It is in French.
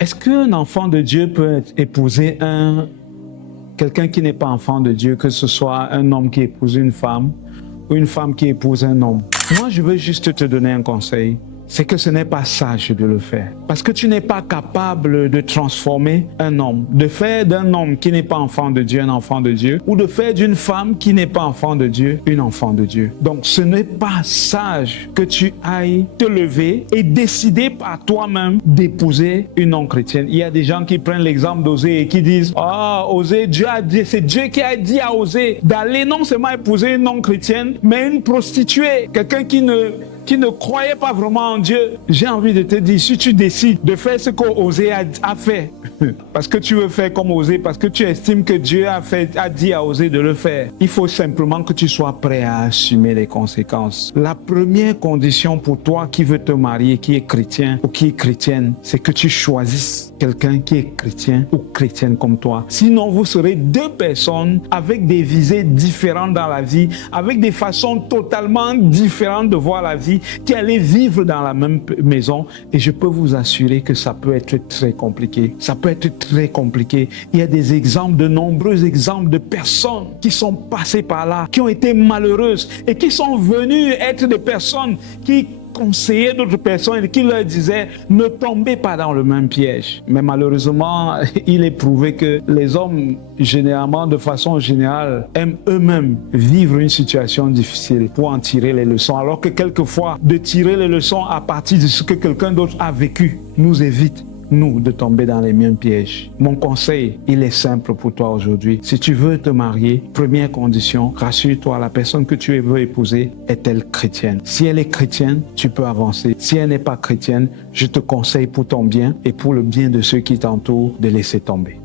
Est-ce qu'un enfant de Dieu peut épouser quelqu'un qui n'est pas enfant de Dieu, que ce soit un homme qui épouse une femme ou une femme qui épouse un homme? Moi, je veux juste te donner un conseil. C'est que ce n'est pas sage de le faire. Parce que tu n'es pas capable de transformer un homme, de faire d'un homme qui n'est pas enfant de Dieu un enfant de Dieu, ou de faire d'une femme qui n'est pas enfant de Dieu une enfant de Dieu. Donc ce n'est pas sage que tu ailles te lever et décider par toi-même d'épouser une non-chrétienne. Il y a des gens qui prennent l'exemple d'Osée et qui disent « Ah, Osée, c'est Dieu qui a dit à Osée d'aller non seulement épouser une non-chrétienne, mais une prostituée, quelqu'un qui ne croyait pas vraiment en Dieu. » J'ai envie de te dire, si tu décides de faire ce qu'Osée a fait, parce que tu veux faire comme Osée, parce que tu estimes que Dieu a dit à Osée de le faire, il faut simplement que tu sois prêt à assumer les conséquences. La première condition pour toi qui veut te marier, qui est chrétien ou qui est chrétienne, c'est que tu choisisses quelqu'un qui est chrétien ou chrétienne comme toi. Sinon, vous serez deux personnes avec des visées différentes dans la vie, avec des façons totalement différentes de voir la vie, qui allaient vivre dans la même maison, et je peux vous assurer que ça peut être très compliqué. Ça peut être très compliqué. Il y a des exemples, de nombreux exemples de personnes qui sont passées par là, qui ont été malheureuses et qui sont venues être des personnes qui conseillaient d'autres personnes et qui leur disaient ne tombez pas dans le même piège. Mais malheureusement, il est prouvé que les hommes, généralement, de façon générale, aiment eux-mêmes vivre une situation difficile pour en tirer les leçons. Alors que quelquefois, de tirer les leçons à partir de ce que quelqu'un d'autre a vécu nous évite, nous, de tomber dans les mêmes pièges. Mon conseil, il est simple pour toi aujourd'hui. Si tu veux te marier, première condition, rassure-toi, la personne que tu veux épouser est-elle chrétienne? Si elle est chrétienne, tu peux avancer. Si elle n'est pas chrétienne, je te conseille pour ton bien et pour le bien de ceux qui t'entourent de laisser tomber.